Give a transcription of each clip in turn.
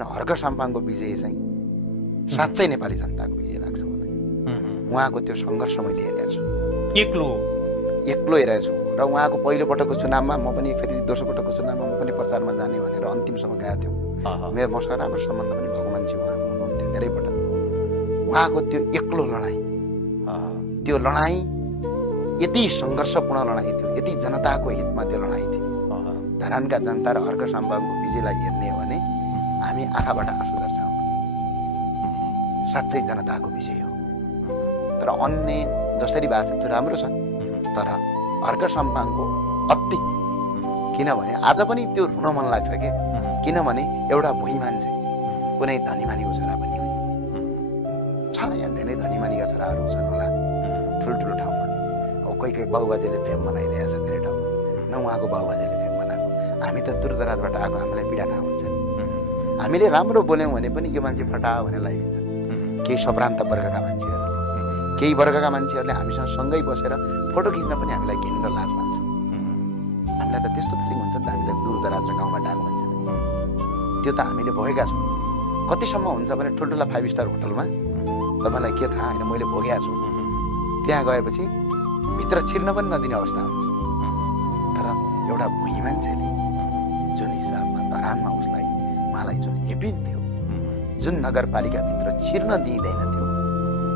हर्क साम्पाङको विजय चाहिँ साँच्चै नेपाली जनताको विजय लाग्छ मलाई। उहाँको त्यो सङ्घर्ष मैले हेरेको छु, एक्लो हेरेको छु। र उहाँको पहिलो पटकको चुनावमा म पनि फेरि दोस्रो पटकको चुनावमा म पनि प्रचारमा जाने भनेर अन्तिमसम्म गएको थियौँ। मेरो मसँग राम्रो सम्बन्ध पनि भएको मान्छे उहाँ हुनुहुन्थ्यो धेरै पटक। उहाँको त्यो एक्लो लडाइँ, त्यो लडाइँ यति सङ्घर्षपूर्ण लडाइँ थियो, यति जनताको हितमा त्यो लडाइँ थियो। धरानका जनता र हर्क साम्पाङको विजयलाई हेर्ने हो भने हामी आँखाबाट आँसु झर्छौँ। साँच्चै जनताको विजय हो। तर अन्य जसरी भएको छ त्यो राम्रो छ, तर हर्क साम्पाङको अति, किनभने आज पनि त्यो रुन मन लाग्छ के, किनभने एउटा भुइँ मान्छे कुनै धनीमानीको छोरा पनि होइन। छ यहाँ धेरै धनीमानीका छोराहरू छन् होला ठुल्ठुलो ठाउँमा। अब कोही कोही बाबुबाजेले फेम बनाइदिएको छ धेरै ठाउँमा, न उहाँको बाबुबाजेले फेम बनाएको। हामी त दूरदराजबाट आएको, हामीलाई पीडा थाहा हुन्छ। हामीले राम्रो बोल्यौँ भने पनि यो मान्छे फटा भनेर लगाइदिन्छन् केही सप्रान्त वर्गका मान्छेहरूले। केही वर्गका मान्छेहरूले हामीसँग सँगै बसेर फोटो खिच्न पनि हामीलाई घिन र लाज मान्छ। हामीलाई त त्यस्तो फिलिङ हुन्छ नि त, हामी त दूरदराज र गाउँबाट आएको मान्छेले। त्यो त हामीले भोगेका छौँ। कतिसम्म हुन्छ भने ठुल्ठुला 5 स्टार होटलमा तपाईँलाई के थाहा होइन, मैले भोगेको छु। त्यहाँ गएपछि भित्र छिर्न पनि नदिने अवस्था हुन्छ। तर एउटा भुइँ मान्छेले जुन हिसाबमा धरानमा उहाँलाई जुन हेपिन थियो, जुन नगरपालिकाभित्र छिर्न दिइँदैन थियो,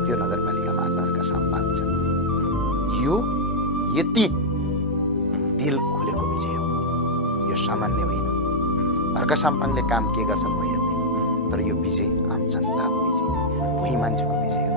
त्यो नगरपालिकामा आज हर्क साम्पाङ छ। यो यति दिल खुलेको विजय हो, यो सामान्य होइन। हर्क साम्पाङले काम के गर्छन् म हेर्दिनँ, तर यो विजय आम जनताको विजय, भुइँ मान्छेको विजय हो।